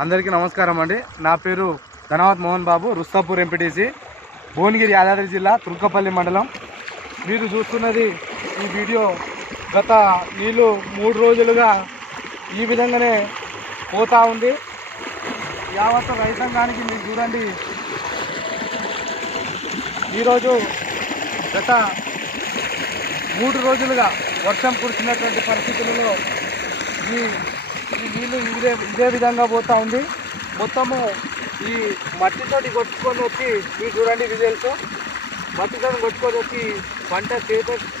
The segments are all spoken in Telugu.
అందరికీ నమస్కారం అండి. నా పేరు ధనవత్ మోహన్ బాబు, రుస్తాపూర్ ఎంపీటీసీ, భువనగిరి, యాదాద్రి జిల్లా, తుర్కపల్లి మండలం. మీరు చూస్తున్నది ఈ వీడియో. గత నీళ్ళు 3 రోజులుగా ఈ విధంగానే పోతూ ఉంది. యావత్ రైతాంగానికి మీరు చూడండి, ఈరోజు గత 3 రోజులుగా వర్షం కురిసినటువంటి పరిస్థితులలో ఈ నీళ్ళు ఇదే విధంగా పోతూ ఉంది. మొత్తము ఈ మట్టితోటి కొట్టుకొని వచ్చి మీరు చూడండి, విజువల్స్ మట్టితో కొట్టుకొని వచ్చి పంట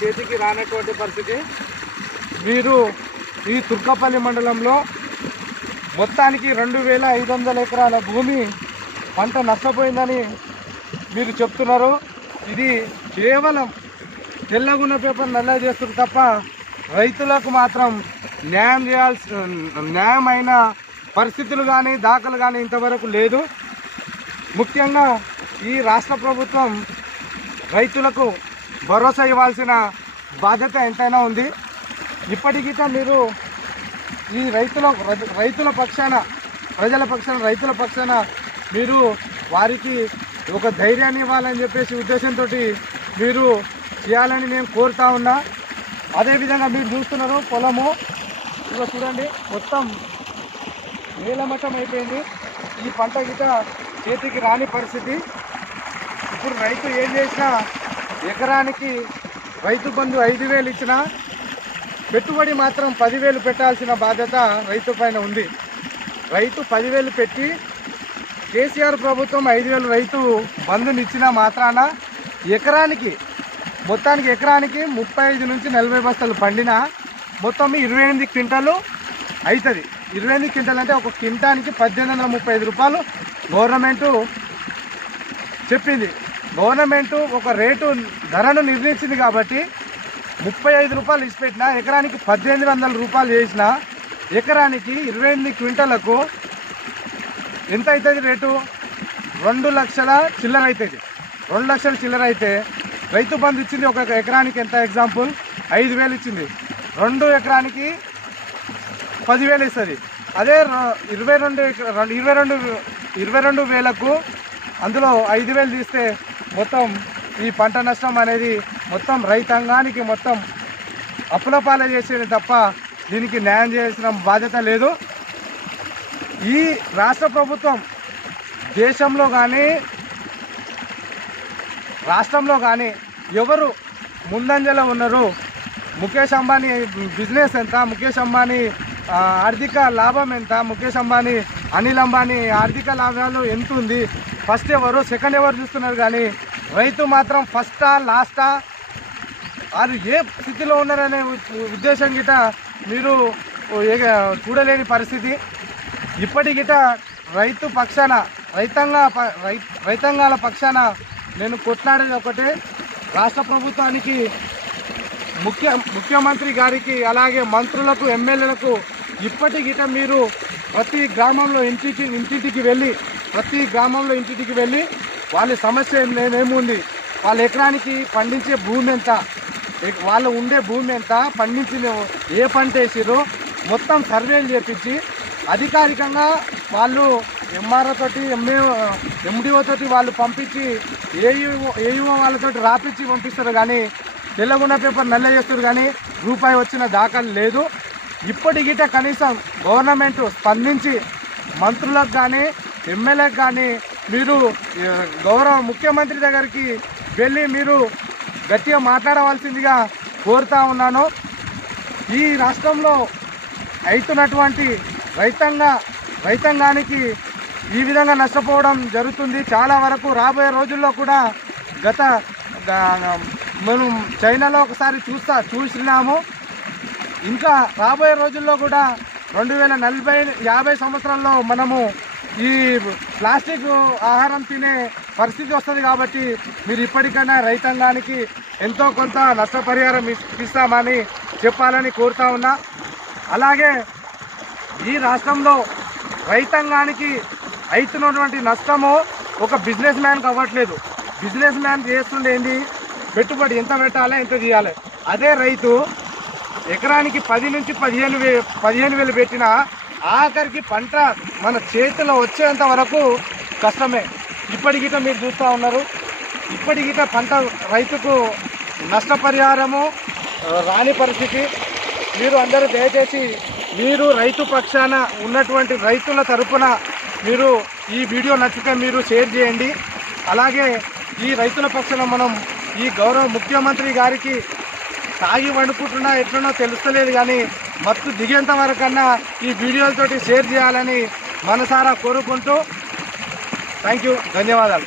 చేతికి రానటువంటి పరిస్థితి. మీరు ఈ తుర్కపల్లి మండలంలో మొత్తానికి 2500 ఎకరాల భూమి పంట నష్టపోయిందని మీరు చెప్తున్నారు. ఇది కేవలం తెల్లగున్న పేపర్ నల్ల చేస్తారు తప్ప రైతులకు మాత్రం న్యాయమైన పరిస్థితులు కానీ దాఖలు కానీ ఇంతవరకు లేదు. ముఖ్యంగా ఈ రాష్ట్ర ప్రభుత్వం రైతులకు భరోసా ఇవ్వాల్సిన బాధ్యత ఎంతైనా ఉంది. ఇప్పటికీ మీరు ఈ రైతుల పక్షాన, రైతుల పక్షాన మీరు వారికి ఒక ధైర్యాన్ని ఇవ్వాలని చెప్పేసి ఉద్దేశంతో మీరు చేయాలని నేను కోరుతా ఉన్నా. అదేవిధంగా మీరు చూస్తున్నారు పొలము, ఇక చూడండి మొత్తం నీలమట్టం అయిపోయింది. ఈ పంట గిట చేతికి రాని పరిస్థితి. ఇప్పుడు రైతు ఏం చేసినా ఎకరానికి రైతు బంధు 5000 ఇచ్చినా పెట్టుబడి మాత్రం 10,000 పెట్టాల్సిన బాధ్యత రైతు పైన ఉంది. రైతు 10,000 పెట్టి కేసీఆర్ ప్రభుత్వం 5,000 రైతు బంధుని ఇచ్చిన మాత్రాన మొత్తానికి ఎకరానికి 35 నుంచి 40 బస్తాలు పండినా మొత్తం 28 క్వింటాలు అవుతుంది. 28 క్వింటాలు అంటే ఒక క్వింటానికి 1835 రూపాయలు గవర్నమెంటు చెప్పింది. గవర్నమెంటు ఒక ధరను నిర్ణయించింది కాబట్టి 35 రూపాయలు ఇచ్చిపెట్టినా ఎకరానికి 1800 రూపాయలు చేసిన ఎకరానికి 28 క్వింటాలకు ఎంత అవుతుంది రేటు? 2 లక్షల చిల్లర అవుతుంది. 2 లక్షల చిల్లర అయితే రైతు బంధు ఇచ్చింది ఒక ఎకరానికి ఎంత? ఎగ్జాంపుల్ 5,000 ఇచ్చింది, 2 ఎకరానికి 10,000 ఇస్తుంది. అదే 22,000కు అందులో 5,000 తీస్తే మొత్తం ఈ పంట నష్టం అనేది మొత్తం రైతాంగానికి మొత్తం అప్పులపాల చేసేది తప్ప దీనికి న్యాయం చేయాల్సిన బాధ్యత లేదు. ఈ రాష్ట్ర ప్రభుత్వం దేశంలో కానీ రాష్ట్రంలో కానీ ఎవరు ముందంజలో ఉన్నారు? ముఖేష్ అంబానీ బిజినెస్ ఎంత? ముఖేష్ అంబానీ ఆర్థిక లాభం ఎంత? ముఖేష్ అంబానీ, అనిల్ అంబానీ ఆర్థిక లాభాలు ఎంత ఉంది? ఫస్ట్ ఎవరు, సెకండ్ ఎవరు చూస్తున్నారు కానీ రైతు మాత్రం ఫస్టా లాస్టా వారు ఏ స్థితిలో ఉన్నారనే ఉద్దేశం గిట మీరు చూడలేని పరిస్థితి. ఇప్పటికిట రైతు పక్షాన, రైతాంగాల పక్షాన నేను కొట్లాడేది ఒకటే, రాష్ట్ర ప్రభుత్వానికి, ముఖ్యమంత్రి గారికి, అలాగే మంత్రులకు, ఎమ్మెల్యేలకు ఇప్పటికిట మీరు ప్రతి గ్రామంలో ఇంటింటికి వెళ్ళి వాళ్ళ సమస్య ఏముంది, వాళ్ళ ఎకరానికి పండించే భూమి ఎంత, వాళ్ళు ఉండే భూమి ఎంత, పండించిన ఏ పంట వేసిరో మొత్తం సర్వేలు చేపించి అధికారికంగా వాళ్ళు ఎంఆర్ఓ తోటి ఎండిఓ తోటి వాళ్ళు పంపించి ఏఈఓ వాళ్ళతోటి రాపించి పంపిస్తారు. కానీ తెల్లగున్న పేపర్ నల్ల చేస్తారు కానీ రూపాయి వచ్చిన దాఖలు లేదు. ఇప్పటికిట కనీసం గవర్నమెంట్ స్పందించి మంత్రులకు కానీ ఎమ్మెల్యేలకు కానీ మీరు గౌరవ ముఖ్యమంత్రి దగ్గరికి వెళ్ళి మీరు గట్టిగా మాట్లాడవలసిందిగా కోరుతా ఉన్నాను. ఈ రాష్ట్రంలో అవుతున్నటువంటి రైతాంగానికి ఈ విధంగా నష్టపోవడం జరుగుతుంది. చాలా వరకు రాబోయే రోజుల్లో కూడా మనం చైనాలో ఒకసారి చూసినాము. ఇంకా రాబోయే రోజుల్లో కూడా 2040-50 సంవత్సరాల్లో మనము ఈ ప్లాస్టిక్ ఆహారం తినే పరిస్థితి వస్తుంది. కాబట్టి మీరు ఇప్పటికైనా రైతాంగానికి ఎంతో కొంత నష్టపరిహారం ఇస్తామని చెప్పాలని కోరుతా ఉన్నా. అలాగే ఈ రాష్ట్రంలో రైతాంగానికి అవుతున్నటువంటి నష్టము ఒక బిజినెస్ మ్యాన్కి అవ్వట్లేదు. బిజినెస్ మ్యాన్ చేస్తుండే ఏంటి, పెట్టుబడి ఎంత పెట్టాలి, ఎంత చేయాలి. అదే రైతు ఎకరానికి 10 నుంచి 15,000 పెట్టినా ఆఖరికి పంట మన చేతిలో వచ్చేంత వరకు కష్టమే. ఇప్పటికిట మీరు చూస్తూ ఉన్నారు, ఇప్పటికిట పంట రైతుకు నష్టపరిహారము రాని పరిస్థితి. మీరు అందరూ దయచేసి మీరు రైతు పక్షాన ఉన్నటువంటి రైతుల తరపున మీరు ఈ వీడియో నచ్చితే మీరు షేర్ చేయండి. అలాగే ఈ రైతుల పక్షాన మనం ఈ గౌరవ ముఖ్యమంత్రి గారికి తాగి వండుకుంటున్నా ఎట్లనో తెలుస్తలేదు కానీ మత్తు దిగేంత వరకన్నా ఈ వీడియోలతోటి షేర్ చేయాలని మనసారా కోరుకుంటూ థ్యాంక్ యూ, ధన్యవాదాలు.